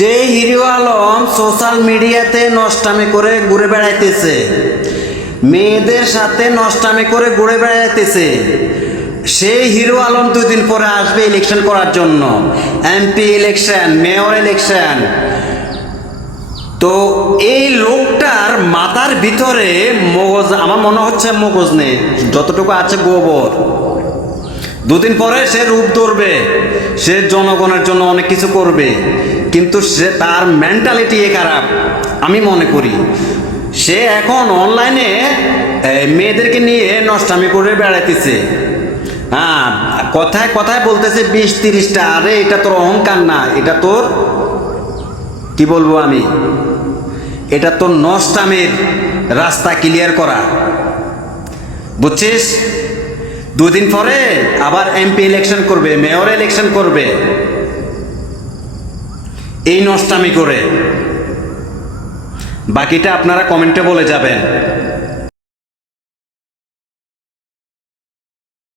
যে hero Alam social মিডিয়াতে নষ্টামি করে ঘুরে বেড়াইতেছে, মেয়েদের সাথে নষ্টামি করে ঘুরে বেড়াইতেছে, সেই হিরো আলম 2 দিন পরে আসবে ইলেকশন করার জন্য, এমপি ইলেকশন, মেয়র ইলেকশন। তো এই লোকটার মাথার ভিতরে মগজ, আমার মনে হচ্ছে মগজ নেই, যতটুকু আছে গোবর। 2 দিন পরে সে রূপ ধরবে, সে জনগণের জন্য অনেক কিছু করবে, কিন্তু সে তার মেন্টালিটি খারাপ আমি মনে করি। সে এখন অনলাইনে মেয়েদেরকে নিয়ে নষ্টামি করে বেড়াইতেছে। হ্যাঁ, কথায় কথায় বলতেছে 20-30টা। আরে এটা তোর অহংকার না, এটা তোর কি বলবো আমি, এটা তোর নষ্টামের রাস্তা ক্লিয়ার করা, বুঝছিস? 2 দিন পরে আবার এমপি ইলেকশন করবে, মেয়র ইলেকশন করবে, এই নষ্টামি করে। বাকিটা আপনারা কমেন্টে বলে যাবেন।